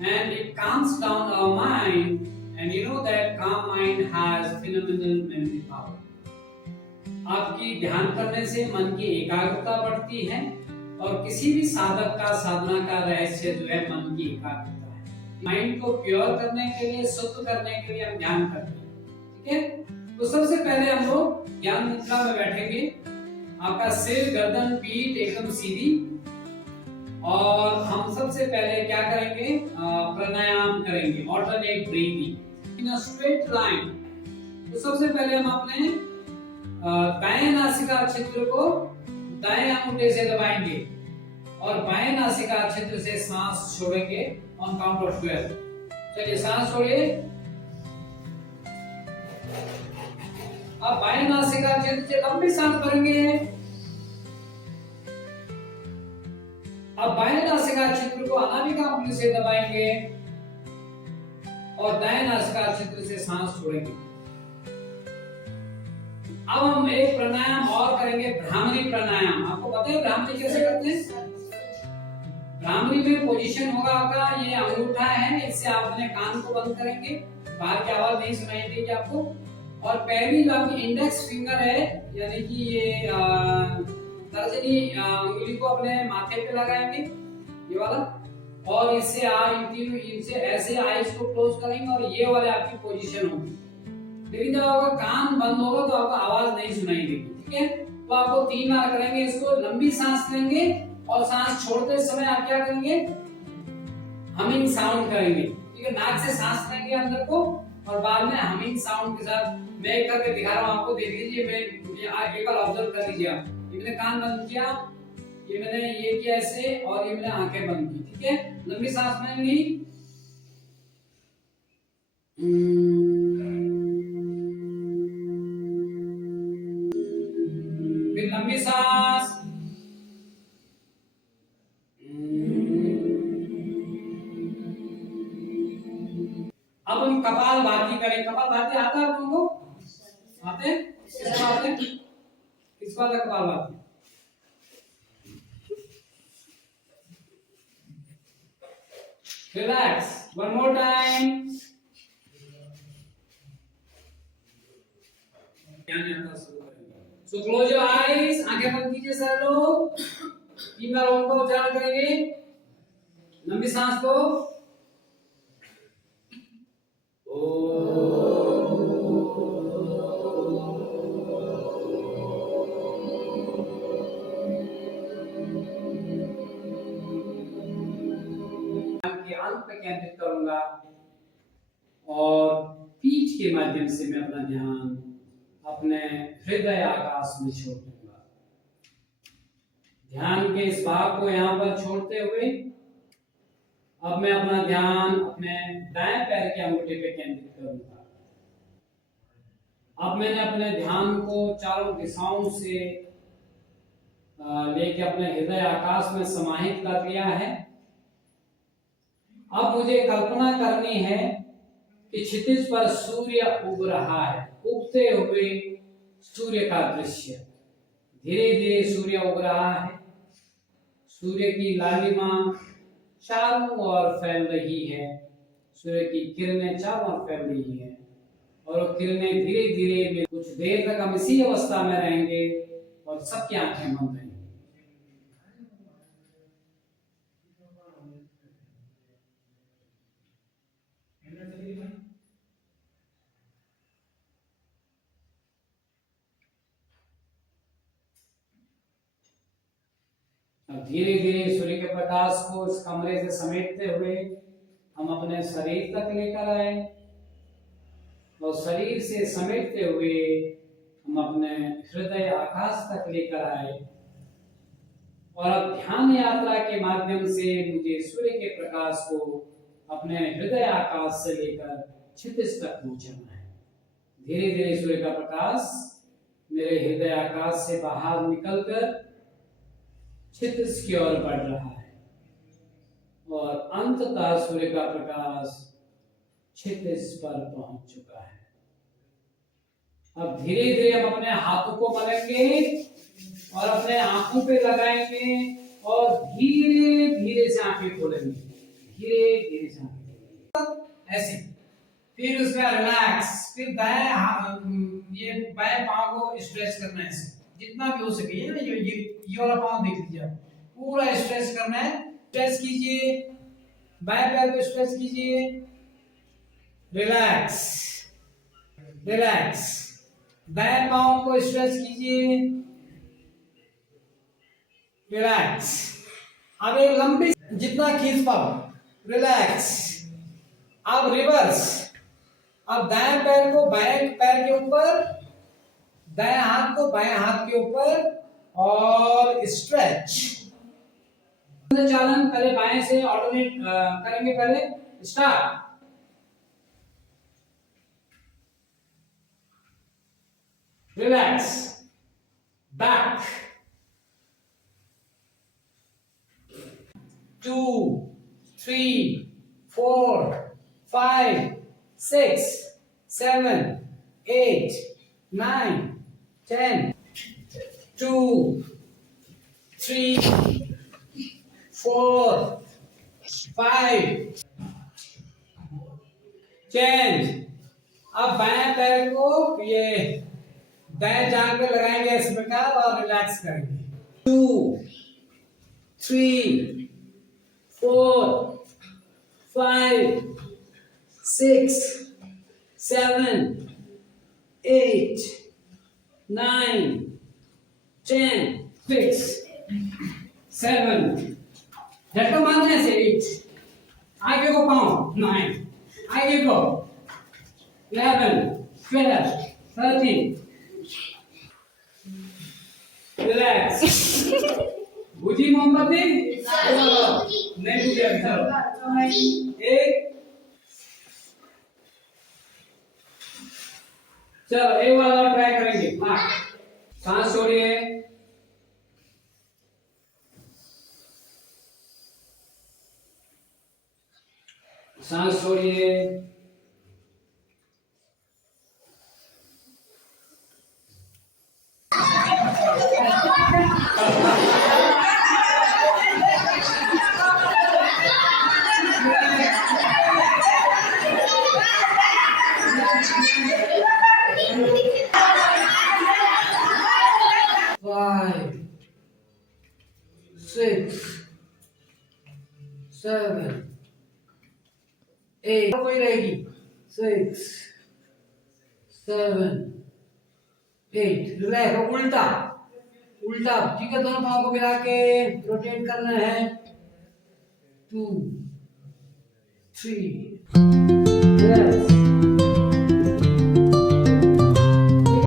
and it calms down our mind, and you know that calm mind has phenomenal memory power. आपकी ध्यान करने से मन की एकाग्रता बढ़ती है और किसी भी साधक का साधना का रहस्य जो है मन की एकाग्रता है। माइंड को प्योर करने के लिए, शुद्ध करने के लिए हम ध्यान करते हैं, ठीक है। तो सबसे पहले हम लोग ज्ञान मुद्रा में बैठेंगे। आपका सिर, गर्दन, पीठ एकदम सीधी, और हम सबसे पहले क्या करेंगे, प्राणायाम करेंगे, alternate breathing in a straight line. तो सबसे पहले हम अपने दाएं नासिका छिद्र को दाएं अंगूठे से दबाएंगे और बाएं नासिका छिद्र से सांस छोड़ेंगे ऑन काउंट ऑफ 12। चलिए सांस छोड़िए। अब बाएं नासिका छिद्र से लंबी सांस भरेंगे। अब बाएं नासिका छिद्र को अनामिका अंगुली से दबाएंगे और दाएं नासिका छिद्र से सांस छोड़ेंगे। अब हम एक प्राणायाम और करेंगे, भ्रामरी प्राणायाम। आपको पता है भ्रामरी कैसे करते हैं? भ्रामरी में पोजीशन होगा आपका, ये अंगूठा है, इससे आप अपने कान को बंद करेंगे, बाहर की आवाज नहीं सुनाई देगी आपको। और पहली जो आपकी इंडेक्स फिंगर है, यानी कि ये तर्जनी उंगली को अपने माथे पे लगाएंगे, ये वाला, और इससे इनसे ऐसे आईज को क्लोज करेंगे और ये वाले आपकी पोजीशन होगी। लेकिन जब आपका कान बंद होगा तो आपको आवाज नहीं सुनाई देगी, ठीक है। तो आपको 3 बार करेंगे इसको। लंबी सांस लेंगे और सांस छोड़ते समय आप क्या करेंगे, हमिंग साउंड करेंगे, ठीक है। नाक से सांस लेंगे अंदर को और बाद में हमिंग साउंड के साथ। मैं एक करके दिखा रहा हूँ आपको, देख लीजिए। मैं एक बार ऑब्जर्व कर लीजिए आप। ये मैंने कान बंद किया, ये मैंने ये किया ऐसे, और ये मैंने आंखें बंद की, ठीक है। लंबी सांस लेंगी, फिर लंबी सांस, अब हम कपालभाति करें। कपालभाति आता है आप लोगों को? आते हैं? किसको आते हैं? किसको आता है kapalbhati? Relax, one more time. So close your eyes, आंखें बंद कीजिए सर लोग। 3 बार ओम का उच्चारण करेंगे। लंबी सांस को, के अंत पे केंद्रित करूंगा और पीठ के माध्यम से मैं अपना ध्यान अपने हृदय आकाश में छोड़ दूंगा। ध्यान के इस भाग को यहाँ पर छोड़ते हुए अब मैं अपना ध्यान अपने दाएं पैर के अंगूठे पे केंद्रित करूंगा। अब मैंने अपने ध्यान को चारों दिशाओं से लेके अपने हृदय आकाश में समाहित कर लिया है। अब मुझे कल्पना करनी है कि क्षितिज पर सूर्य उग रहा है, उगते हुए सूर्य का दृश्य। धीरे धीरे सूर्य उग रहा है, सूर्य की लालिमा चारों ओर फैल रही है, सूर्य की किरणें चारों ओर फैल रही है, और वो किरणें धीरे धीरे, कुछ देर तक हम इसी अवस्था में रहेंगे और सबकी आंखें बंद रहेंगी। अब धीरे धीरे सूर्य के प्रकाश को इस कमरे से समेटते हुए हम अपने शरीर तक लेकर आए और शरीर से समेटते हुए हम अपने हृदय आकाश तक लेकर आए। और अब ध्यान यात्रा के माध्यम से मुझे सूर्य के प्रकाश को अपने हृदय आकाश से लेकर क्षितिज तक पहुंचाना है। धीरे धीरे सूर्य का प्रकाश मेरे हृदय आकाश से बाहर निकलकर क्षितिज की ओर बढ़ रहा है और अंततः सूर्य का प्रकाश क्षितिज पर पहुंच चुका है। अब धीरे धीरे हम अपने हाथों को मलेंगे और अपने आंखों पे लगाएंगे और धीरे धीरे से आंखें खोलेंगे। धीरे धीरे चलेंगे ऐसे। फिर उसके बाद रिलैक्स, फिर ये बाएं पाँव को स्ट्रेच करना है ऐसे जितना भी हो सके। ये वाला पाँव देख लीजिए आप, पूरा स्ट्रेच करना है। स्ट्रेच कीजिए, बाएं पैर को स्ट्रेच कीजिए, रिलैक्स रिलैक्स। दाएं पाँव को स्ट्रेच कीजिए, रिलैक्स। अब एक लंबी जितना खींच पाओ, रिलैक्स। अब रिवर्स, अब दाएं पैर को बाएं पैर के ऊपर, दाएं हाथ को बाएं हाथ के ऊपर और स्ट्रेच। चालन पहले बाएं से ऑल्टरनेट करेंगे। पहले स्टार्ट, रिलैक्स, बैक, 2 3 4 5 6 7 8 9 10 2 3 4 5 चेंज। अब बाएं पैर को ये दाएं जांघ पे लगाएंगे इस प्रकार और रिलैक्स करेंगे। 2 3 4 5 6 7 8 9 10 6 7 झटका मारने से 8, आगे को पाँव 9, आगे को 11 12 13, रिलैक्स। बुझी मोमबत्ती नहीं बुझी अभी, चलो एक, चलो एक बार और ट्राई करेंगे। हाँ, सांस छोड़िए, सांस छोड़िए, 5 6 7 8, कोई रहेगी 6 7 8, रिलैक्स। उल्टा उल्टा, ठीक है। दोनों पाँव को मिला के रोटेट करना है। 2 3, रिलैक्स।